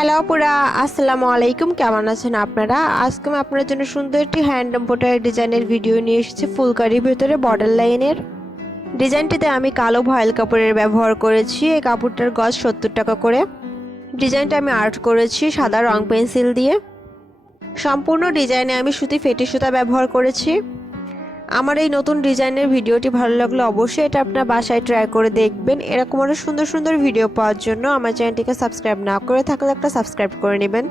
হ্যালো পুরা আসসালামু আলাইকুম, কেমন আছেন আপনারা? আজকে আমি আপনাদের জন্য সুন্দর একটি হ্যান্ড এমব্রয়ডারি ডিজাইনের ভিডিও নিয়ে এসেছি ফুলকারির ভেতরে বর্ডার লাইনের। ডিজাইনটিতে আমি কালো ভয়েল কাপড়ের ব্যবহার করেছি। এই কাপড়টার গজ 70 টাকা করে। ডিজাইনটা আমি আর্ট করেছি সাদা রং পেন্সিল দিয়ে। সম্পূর্ণ ডিজাইনে আমি সুতি ফেটি সুতা ব্যবহার করেছি। আমার এই নতুন ডিজাইনের ভিডিওটি ভালো লাগলে অবশ্যই এটা আপনার বাসায় ট্রাই করে দেখবেন। এরকম আরও সুন্দর সুন্দর ভিডিও পাওয়ার জন্য আমার চ্যানেলটিকে সাবস্ক্রাইব না করে থাকলে একটা সাবস্ক্রাইব করে নেবেন।